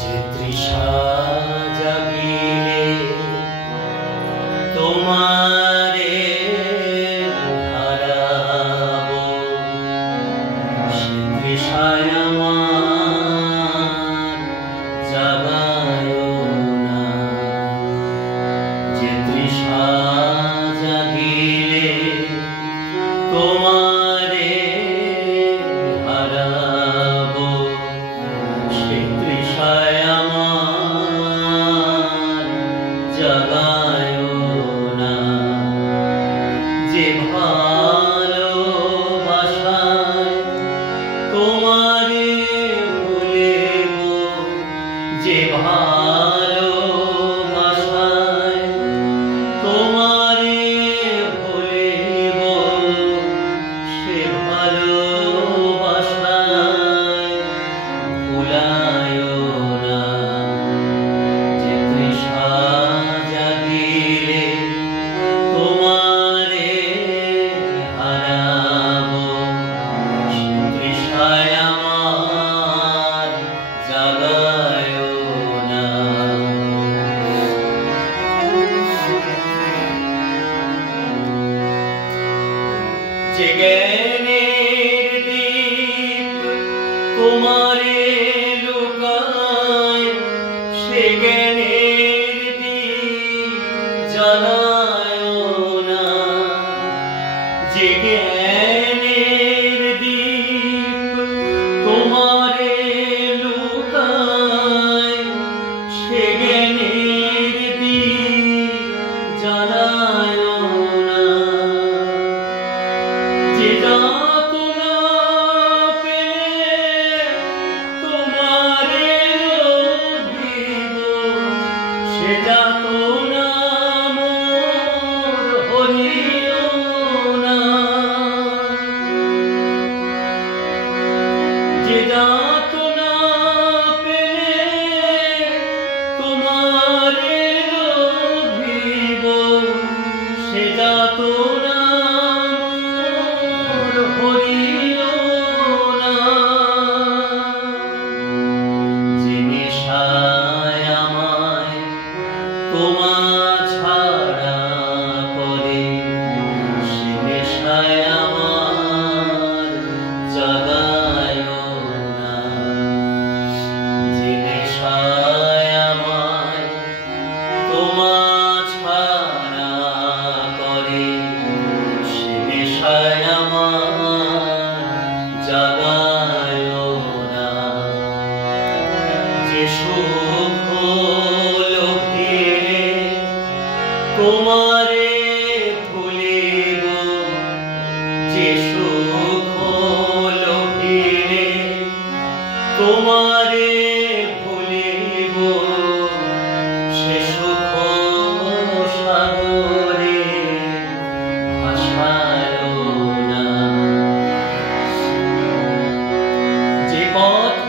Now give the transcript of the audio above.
যে তৃষা জাগিলে তোমারে হারাবো, সে তৃষায় আমার জাগায়ো না। যে তৃষা জাগিলে তোমারে হারাবো, সে তৃষায় আমার জাগায়ো না। যে ভালোবাসায় তোমারে ভুলিব, যে ভালোবাসায় তোমারে ভুলিব, সে ভালোবাসায় ভুলায়ো না। যে তৃষা জাগিলে তোমারে হারাবো, সে তৃষায় আমার জাগায়ো না। যে জ্ঞানের দীপ তোমারে লুকায়, সে জ্ঞানের দীপ জ্বালায়ো না। যে জ্ঞানের দীপ তোমারে লুকায়, সে জ্ঞানের দীপ জ্বালায়ো না। যে যাতনা পেলে তোমারে লোভিব, সে যাতনা মোর হইও না। যে যাতনা পেলে তোমারে লোভিব, সে যাতনা হরিও না। যে নেশায় আমায় তোমা ছাড়া করে, সে নেশায় আমার জাগায়ো না। যে নেশায় আমায় তোমা ছাড়া করে, সে নেশায় জাগায়ো না। যে সুখ লোভিলে তোমারে ভুলিব, যে সুখ লোভিলে তোমারে ভুলিব, সে সুখ সাগরে ভাসায়ো না। যে পথ